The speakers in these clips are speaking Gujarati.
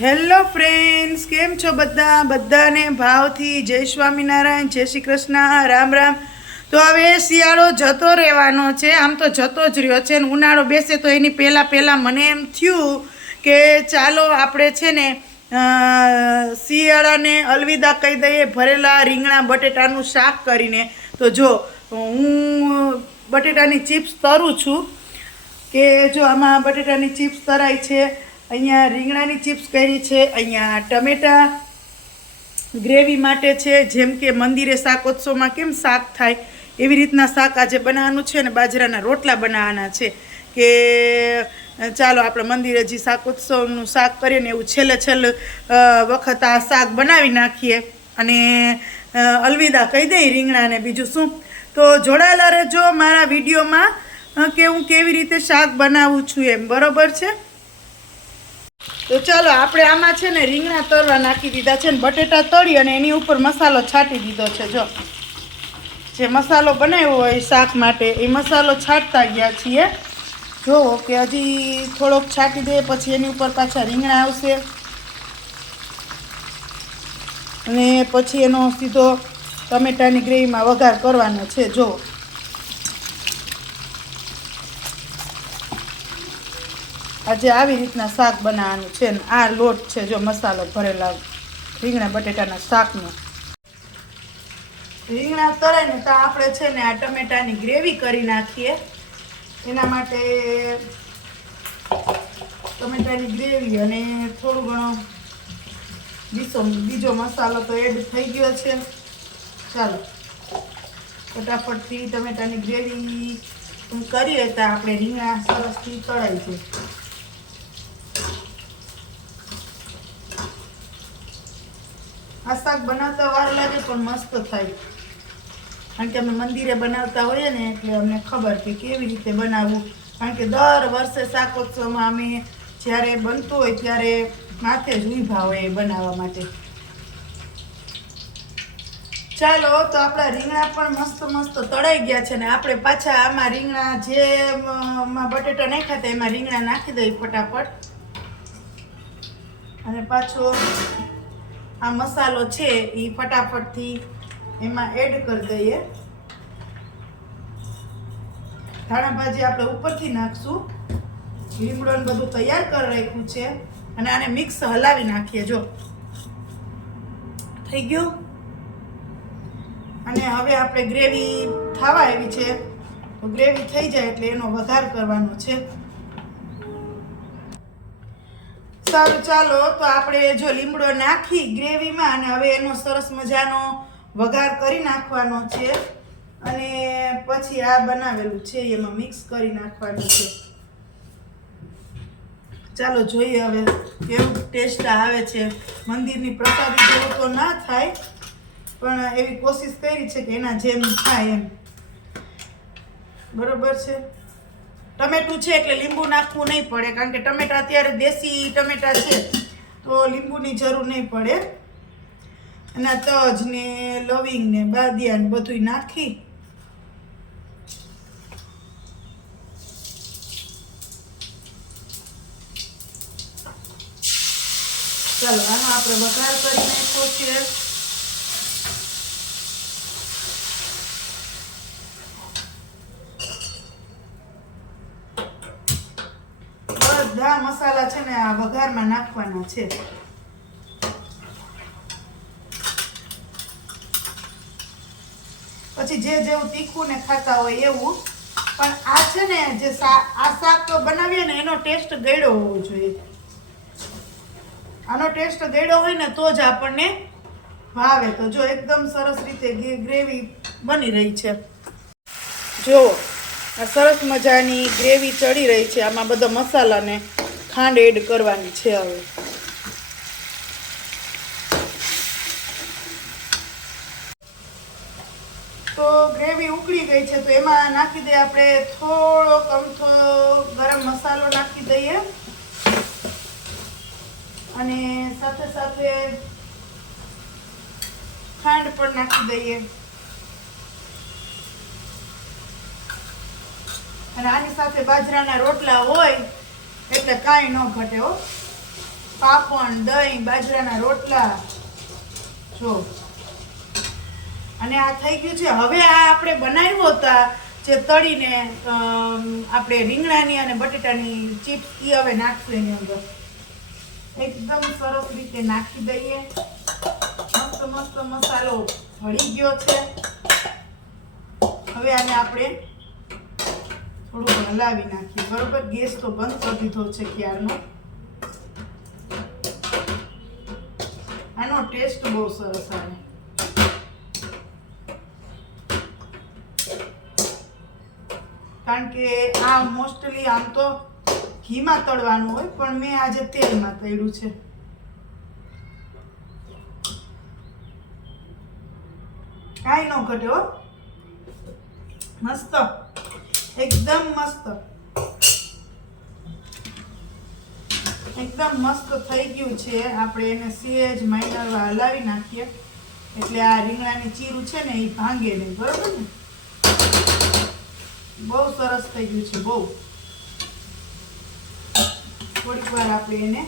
હેલો ફ્રેન્ડ્સ, કેમ છો બધાને ભાવથી જય સ્વામિનારાયણ, જય શ્રી કૃષ્ણ, રામ રામ. તો હવે શિયાળો જતો રહેવાનો છે. આમ તો જતો જ રહ્યો છે ને ઉનાળો બેસે તો એની પહેલાં મને એમ થયું કે ચાલો આપણે છે ને શિયાળાને અલવિદા કહી દઈએ ભરેલા રીંગણા બટેટાનું શાક કરીને. તો જો હું બટેટાની ચિપ્સ તરું છું કે જો આમાં બટેટાની ચિપ્સ તરાય છે, અહીંયા રીંગણાની ચિપ્સ કરી છે, અહીંયા ટમેટા ગ્રેવી માટે છે. જેમ કે મંદિરે શાકોત્સવમાં કેમ શાક થાય એવી રીતના શાક આજે બનાવવાનું છે અને બાજરાના રોટલા બનાવવાના છે કે ચાલો આપણે મંદિરે જે શાકોત્સવનું શાક કરીએ ને એવું છેલ્લે વખત આ શાક બનાવી નાખીએ અને અલવિદા કહી દઈ રીંગણાને. બીજું શું, તો જોડાયેલા રહેજો મારા વિડીયોમાં કે હું કેવી રીતે શાક બનાવું છું એમ, બરોબર છે. તો ચાલો આપણે આમાં છે ને રીંગણા તળવા નાખી દીધા છે ને બટેટા તળી અને એની ઉપર મસાલો છાંટી દીધો છે. જો જે મસાલો બનાવ્યો હોય શાક માટે એ મસાલો છાંટતા ગયા છીએ. જુઓ કે હજી થોડોક છાંટી દે પછી એની ઉપર પાછા રીંગણા આવશે અને પછી એનો સીધો ટમેટાની ગ્રેવીમાં વઘાર કરવાનો છે. જુઓ આજે આવી રીતના શાક બનાવવાનું છે ને આ લોટ છે જો મસાલો ભરેલા રીંગણા બટેટાના શાકનો. રીંગણા તળે ને તો આપણે છે ને આ ટમેટાની ગ્રેવી કરી નાખીએ. એના માટે ટમેટાની ગ્રેવી અને થોડું ઘણો બીજો મસાલો તો એડ થઈ ગયો છે. ચાલો ફટાફટથી ટમેટાની ગ્રેવી કરીએ તો આપણે રીંગણા સરસથી તળાઈ છે. આ શાક બનાવતા વાર લાગે પણ મસ્ત થાય, કારણ કે અમે મંદિરે બનાવતા હોઈએ ને એટલે અમને ખબર કે કેવી રીતે બનાવવું. કારણ કે દર વર્ષે શાકોત્સવમાં અમે જ્યારે બનતું હોય ત્યારે માથે જ ઊભા હોય એ બનાવવા માટે. ચાલો તો આપણા રીંગણા પણ મસ્ત તળાઈ ગયા છે ને આપણે પાછા આમાં રીંગણા જેમાં બટેટા નાખ્યા હતા એમાં રીંગણા નાખી દઈએ ફટાફટ અને પાછો આ મસાલો છે એ ફટાફટથી એમાં એડ કરી દઈએ. ધાણા ભાજી આપણે ઉપરથી નાખશું. લીમડોને બધું તૈયાર કરી રાખ્યું છે અને આને મિક્સ હલાવી નાખીએ. જો થઈ ગયું અને હવે આપણે ગ્રેવી થવા આવી છે તો ગ્રેવી થઈ જાય એટલે એનો વઘાર કરવાનો છે. સારું ચાલો તો આપણે જો લીમડો નાખી ગ્રેવીમાં અને હવે એનો સરસ મજાનો વઘાર કરી નાખવાનો છે અને પછી આ બનાવેલું છે એમાં મિક્સ કરી નાખવાનું છે. ચાલો જોઈએ હવે કેવું ટેસ્ટ આવે છે. મંદિરની પ્રસાદી જેવું તો ના થાય પણ એવી કોશિશ કરી છે કે એના જેમ થાય એમ, બરોબર છે. ટમેટું છે એટલે લીંબુ નાખવું નહીં પડે, કારણ કે ટમેટા અત્યારે દેશી ટમેટા છે તો લીંબુની જરૂર નહીં પડે. અને તજ ને લવિંગ ને બાદિયા ને બધું નાખી ચાલો આનો આપણે વઘાર કરી નાખ્યો છે. બધા મસાલા છે ને આ વઘારમાં નાખવાના છે. પછી જે જેવું તીખું ને ખાતા હોય એવું. પણ આ છે ને જે આ શાક બનાવીએ ને એનો ટેસ્ટ ગળ્યો હોવો જોઈએ. આનો ટેસ્ટ ગળ્યો હોય ને તો જ આપણને ભાવે. તો જો એકદમ સરસ રીતે ગ્રેવી બની રહી છે. જો આ સરસ મજાની ગ્રેવી ચડી રહી છે. આમાં બધા મસાલાને ખાંડ એડ કરવાની છે. હવે તો ગ્રેવી ઉકળી ગઈ છે તો એમાં નાખી દઈએ આપણે થોડોક અમથો ગરમ મસાલો નાખી દઈએ અને સાથે સાથે ખાંડ પણ નાખી દઈએ અને આની સાથે બાજરાના રોટલા હોય એટલે કાંઈ ન ઘટે હો. પાપડ, દહીં, બાજરાના રોટલા જો. અને આ થઈ ગયું છે. હવે આ આપણે બનાવ્યો હતા જે તળીને આપણે રીંગણાની અને બટેટાની ચિપ્સ એ હવે નાખશું એની અંદર. એકદમ સરસ રીતે નાખી દઈએ. મસ્ત મસ્ત મસાલો ભળી ગયો છે. હવે આને આપણે થોડું હલાવી નાખીએ. બરોબર, ગેસ તો બંધ કરી દીધો છે ક્યારનો. આનો ટેસ્ટ બહુ સરસ આવે. કારણ કે આ મોસ્ટલી આમ તો ઘીમાં તળવાનું હોય, પણ મેં આજે તેલમાં તળ્યું છે. કાંઈ ન ઘટે હો. મસ્ત, એકદમ મસ્ત, એકદમ મસ્ત થઈ ગયું છે. આપણે એને સેજ માઇનર હલાવી નાખીએ એટલે આ રીંગણાની ચીરું છે ને એ ભાંગે નહીં. બરોબર ને? બહુ સરસ થઈ ગયું છે. બહુ થોડીક વાર આપણે એને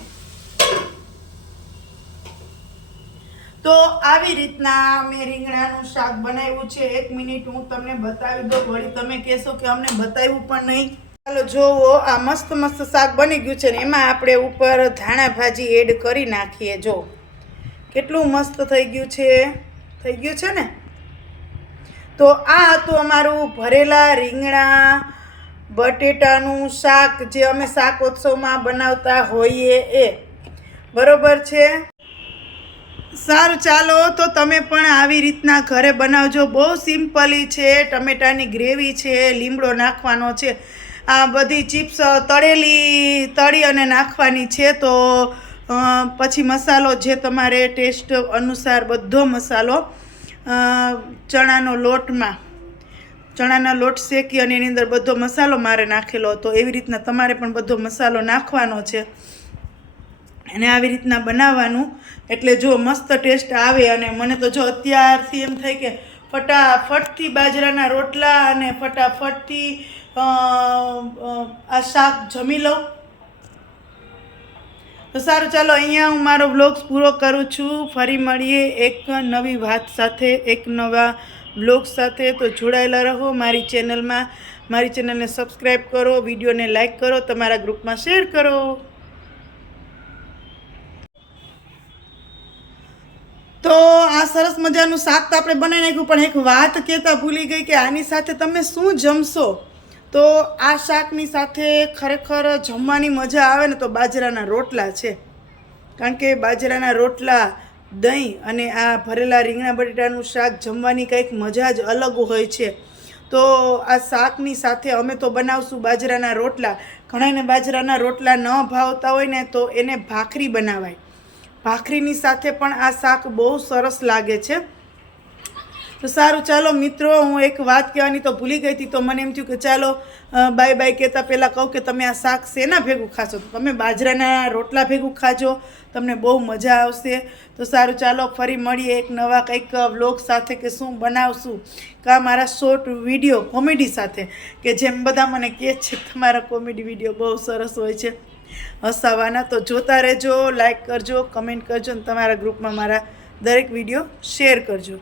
તો આવી રીતના મેં રીંગણાનું શાક બનાવ્યું છે. 1 મિનિટ હું તમને બતાવી દઉં. વળી તમે કહેશો કે અમને બતાવ્યું પણ નહીં. ચાલો જોવો, આ મસ્ત મસ્ત શાક બની ગયું છે ને એમાં આપણે ઉપર ધાણા ભાજી એડ કરી નાખીએ. જો કેટલું મસ્ત થઈ ગયું છે ને. તો આ હતું અમારું ભરેલા રીંગણા બટેટાનું શાક જે અમે શાકોત્સવમાં બનાવતા હોઈએ એ. બરોબર છે. સારું, ચાલો તો તમે પણ આવી રીતના ઘરે બનાવજો. બહુ સિમ્પલી છે. ટમેટાની ગ્રેવી છે, લીમડો નાખવાનો છે, આ બધી ચિપ્સ તળી અને નાખવાની છે. તો પછી મસાલો જે તમારે ટેસ્ટ અનુસાર બધો મસાલો ચણાનો લોટ શેકી અને એની અંદર બધો મસાલો મારે નાખેલો હતો. એવી રીતના તમારે પણ બધો મસાલો નાખવાનો છે અને આવી રીતના બનાવવાનું. એટલે જો મસ્ત ટેસ્ટ આવે. અને મને તો જો અત્યારથી એમ થાય કે ફટાફટથી બાજરાના રોટલા અને ફટાફટથી આ શાક જમી લઉં. તો સારું, ચાલો અહીંયા હું મારો વ્લોગ્સ પૂરો કરું છું. ફરી મળીએ એક નવી વાત સાથે, એક નવા વ્લોગ સાથે. તો જોડાયેલા રહો મારી ચેનલમાં. મારી ચેનલને સબસ્ક્રાઈબ કરો, વિડીયોને લાઈક કરો, તમારા ગ્રુપમાં શેર કરો. તો આ સરસ મજાનું શાક તો આપણે બનાવી નાખ્યું, પણ એક વાત કહેતા ભૂલી ગઈ કે આની સાથે તમે શું જમશો. તો આ શાકની સાથે ખરેખર જમવાની મજા આવે ને તો બાજરાના રોટલા છે. કારણ કે બાજરાના રોટલા, દહીં અને આ ભરેલા રીંગણા બટેટાનું શાક જમવાની કંઈક મજા જ અલગ હોય છે. તો આ શાકની સાથે અમે તો બનાવશું બાજરાના રોટલા. ઘણાને બાજરાના રોટલા ન ભાવતા હોય ને તો એને ભાખરી બનાવાય. ભાખરીની સાથે પણ આ શાક બહુ સરસ લાગે છે. તો સારું, ચાલો મિત્રો, હું એક વાત કહેવાની તો ભૂલી ગઈ હતી. તો મને એમ થયું કે ચાલો બાય બાય કહેતા પહેલાં કહું કે તમે આ શાક શેના ભેગું ખાશો. તમે બાજરાના રોટલા ભેગું ખાજો, તમને બહુ મજા આવશે. તો સારું, ચાલો ફરી મળીએ એક નવા કંઈક વ્લોગ સાથે કે શું બનાવશું કાં મારા શોર્ટ વિડીયો કોમેડી સાથે. કે જેમ બધા મને કહે છે તમારા કોમેડી વિડીયો બહુ સરસ હોય છે, હસાવાના. તો જોતા રહેજો, લાઈક કરજો, કમેન્ટ કરજો અને તમારા ગ્રુપમાં મારા દરેક વિડીયો શેર કરજો.